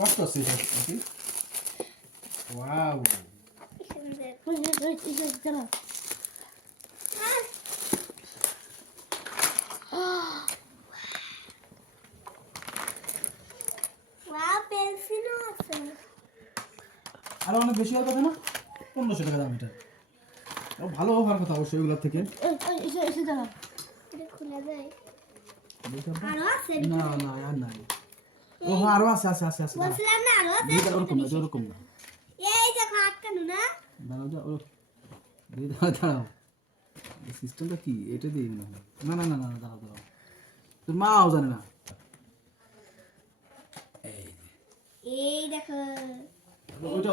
কষ্ট হচ্ছে এটা কি ওয়াও আরো অনেক বেশি হওয়ার কথা না 1500 টাকা দাম এটা ভালো হওয়ার কথা অবশ্যই এগুলোর থেকে না না আর নাই ও হ্যাঁ আরো আছে আছে আছে আছে বলছিলাম না আরো আছে ওরকম না ওরকম না এই দেখো আটকানো না দাঁড়াও দাঁড়াও দাঁড়াও সিস্টেমটা কি এটা দিয়ে না না না না না দাঁড়াও দাঁড়াও তোর মাও জানে না এই দেখো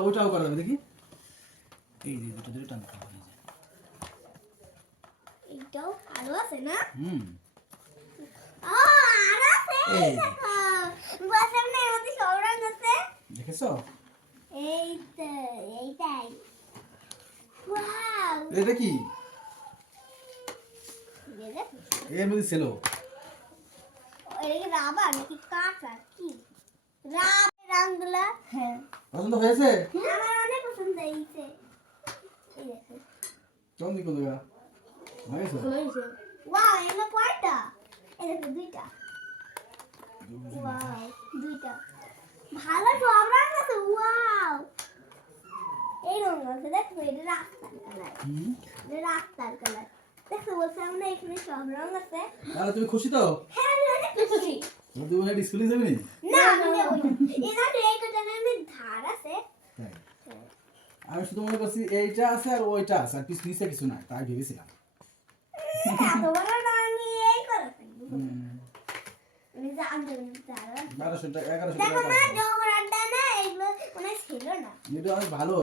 ওইটাও করা যাবে দেখি এই যে দুটো দুটো টান করা হয়ে যায় এইটাও আরো আছে না হুম ও আরো আছে এই দেখো বসামনে এর মধ্যে সব রং আছে দেখেছো এই তো এইটাই ওয়াও এটা কি এই দেখো এর মধ্যে ছিল এটা কি রাবার নাকি কাঁচা কি রংগুলা হ্যাঁ পছন্দ হয়েছে আমার অনেক পছন্দ হয়েছে এই দেখো কোন দিকে দেখা হয়েছে ওয়াও এগুলো কয়টা এই দেখো দুইটা ওয়াও দুইটা ভালো সব রং আছে ওয়াও এই রং আছে দেখো এটা রাস্তার কালার এটা রাস্তার কালার দেখো বলছে আমরা এখানে সব রং আছে তাহলে তুমি খুশি তো হ্যাঁ আমি অনেক খুশি তুমি মানে স্কুলে যাবে না আমি নেব না এটা এই কোটার আমি ধার আছে তাই আমি শুধু মনে করছি এইটা আছে আর ওইটা আছে আর পিছ নিচে কিছু না তাই ভেবেছিলাম এত বড় না আমি এই করে থাকবো আমি জানতে ধার 1200 টাকা 1100 দেখো টাকা না জোহরাটা না এগুলো কোনো ছিল না এটা অনেক ভালো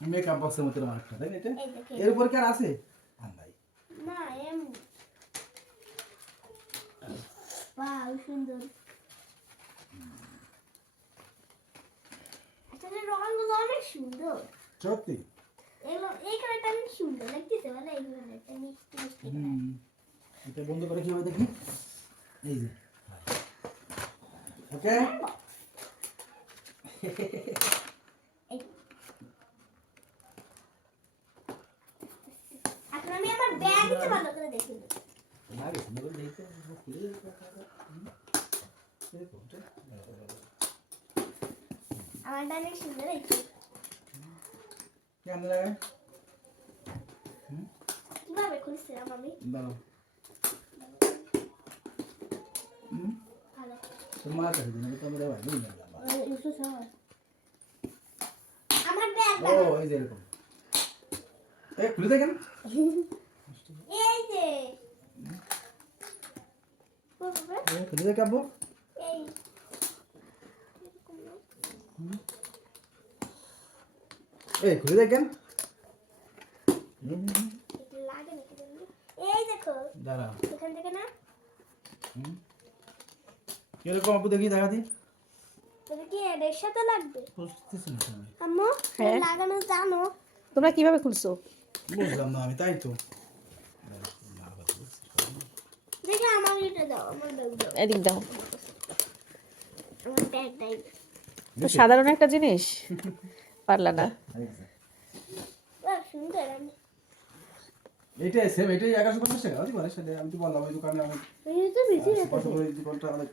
মেকআপ বক্সের মতো একটা তাই না এটা এই দেখো এর উপর কি আর আছে আর নাই না এমনি বাহ সুন্দর আসলে রঙগুলো অনেক সুন্দর সত্যি এগুলো এই কালারটা অনেক সুন্দর লাগতেছে বলে এগুলো একটা মিষ্টি মিষ্টি এটা বন্ধ করে কিভাবে দেখি এই যে ওকে এখন আমি আমার ব্যাগটা ভালো করে দেখি লাগে সুন্দর করে দেখতে খুলে আমারটা অনেক সুন্দর হয়েছে কেমন লাগে কিভাবে খুলছিলাম আমি দাঁড়াও ভালো তোমার কাছে দিন তো আমরা ভাই বুঝলাম আমার ব্যাগ ও এই যে এরকম এই খুলে দেখেন এই যে খুলে দেখে আব্বু এই এই খুলে দেখেন এটা লাগে নাকি জানি? এই দেখো দাঁড়াও এখান থেকে না কিরকম আপু দেখি দেখা দিই এটা কি এর সাথে লাগবে বুঝতেছি না আমি আম্মু হ্যাঁ। লাগানো জানো তোমরা কিভাবে খুলছো? বুঝলাম না আমি তাই তো দেখি আমার এটা দাও আমার ব্যাগ দাও এদিক দাও। আমার ব্যাগটাই তো সাধারণ একটা জিনিস পারলা না। সুন্দর আমি এইটাই সেম এইটাই 1150 টাকা দিবারে সাথে আমি তো বললাম ওই দোকানে আমি এই তো বেশি কত করে এই দোকানটা অনেক